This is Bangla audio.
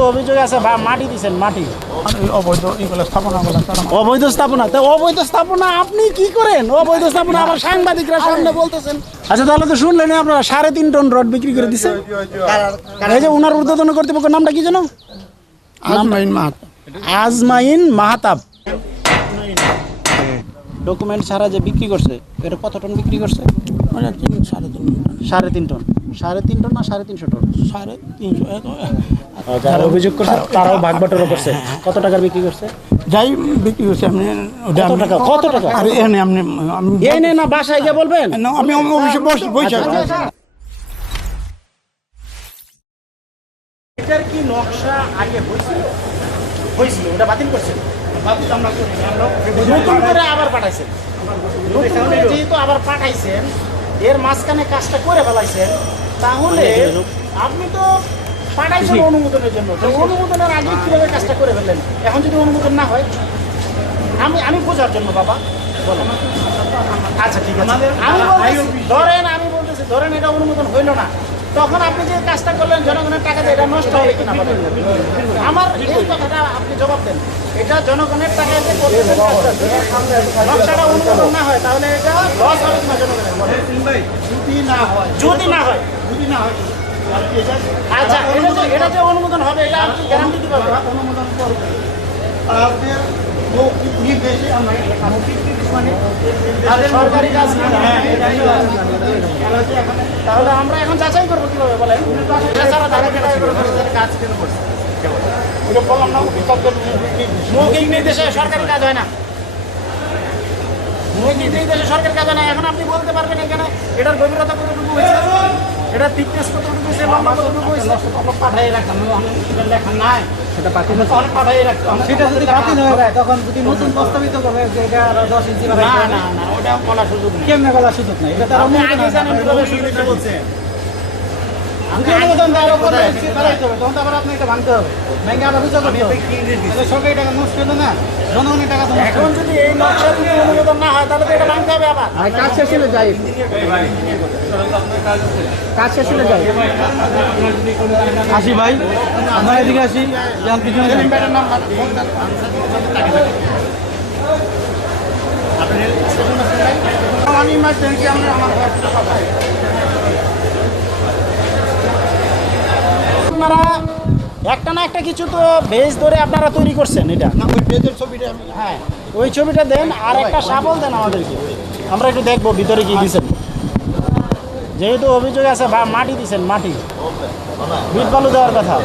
অভিযোগ আছে মাটি দিছেন মাটি। অবৈধ স্থাপনা অবৈধ স্থাপনা? তো অবৈধ স্থাপনা আপনি কি করেন? অবৈধ স্থাপনা আবার সাংবাদিকরা সামনে বলতেছেন। আচ্ছা তাহলে তো শুনলেন আপনারা সাড়ে তিন টন রড বিক্রি করে দিছে। এই যে ওনার ঊর্ধ্বতন কর্তৃপক্ষের নামটা কি যেন? আজমাইন মাহাত। আজমাইন মাহাতাব। ডকুমেন্ট ছাড়া যে বিক্রি করছে এটা কত টন বিক্রি করছে? তিন সাড়ে সাড়ে তিন টন। সাড়ে তিন টন না সাড়ে তিনশো টন? সাড়ে তিনশো যারা অভিযোগ করছে তারাও ভাগ বাটোয়ারা করছে। কত টাকার বিক্রি করছে? যাই বিক্রি করছি আপনি কত টাকা? কত টাকা? আরে এনে আপনি আমি এই না বাসায় গিয়ে বলবেন। না, আমি অফিসে বসে বসে। এটার কি নকশা আগে হয়েছিল? হয়েছিল ওটা বাতিল করছেন নতুন করে আবার পাঠাইছেন? যেহেতু আবার পাঠাইছেন এর মাঝখানে কাজটা করে ফেলাইছেন তাহলে আপনি তো পাঠাইছেন অনুমোদনের জন্য। তো অনুমোদনের আগে কীভাবে কাজটা করে ফেললেন? এখন যদি অনুমোদন না হয় আমি আমি বোঝার জন্য বাবা। বলেন। আচ্ছা ঠিক আছে। আমি ধরেন আমি বলতেছি ধরেন এটা অনুমোদন হইল না। তখন আপনি যে কাজটা করলেন জনগণের টাকা দিয়ে এটা নষ্ট হবে কিনা আমার এই কথাটা আপনি জবাব দেন। এটা জনগণের টাকায় যে করতেছেন নকশাটা অনুমোদন না হয় তাহলে এটা লস হবে কিনা জনগণের? যদি না হয় যদি না হয়। যদি না হয় আচ্ছা এটা যে অনুমোদন হবে এটা আপনি গ্যারান্টি কি পাবেন অনুমোদন করবে আপনার নির্দেশে মানে তাহলে আমরা এখন যাচাই করব কীভাবে বলেন কাজ কেন করছে মৌখিক নির্দেশে সরকারি কাজ হয় না মৌখিক নির্দেশে সরকারি কাজ হয় এখন আপনি বলতে পারবেন এখানে এটার গভীরতা কতটুকু হয়েছে এটা থিকনেস কতটুকু হয়েছে লম্বা কতটুকু হয়েছে পাঠাই রাখতাম লেখা নাই সেটা রাখতাম সেটা যদি বাতিল হয়ে যায় তখন যদি নতুন প্রস্তাবিত করবে যে এটা আরও দশ ইঞ্চি না ওটা সুযোগ কেমনে সুযোগ নাই? এটা তার জনগণের টাকা এখন যদি এই নকশা অনুমোদন না হয় হবে কাজ শেষ হলে যাই কাজ শেষ হলে যাই। আসি ভাই আমরা এদিকে আসি যান পিছনে আমি ইমার্জেন্সি আমি আপনারা একটা না একটা কিছু তো বেজ ধরে আপনারা তৈরি করছেন এটা। না ওই ছবিটা আমি হ্যাঁ। ওই ছবিটা দেন আর একটা সাবল দেন আমাদেরকে। আমরা একটু দেখব ভিতরে কি দিচ্ছেন যেহেতু অভিযোগ আছে মাটি দিচ্ছেন মাটি। বিট বালু দেওয়ার কথা।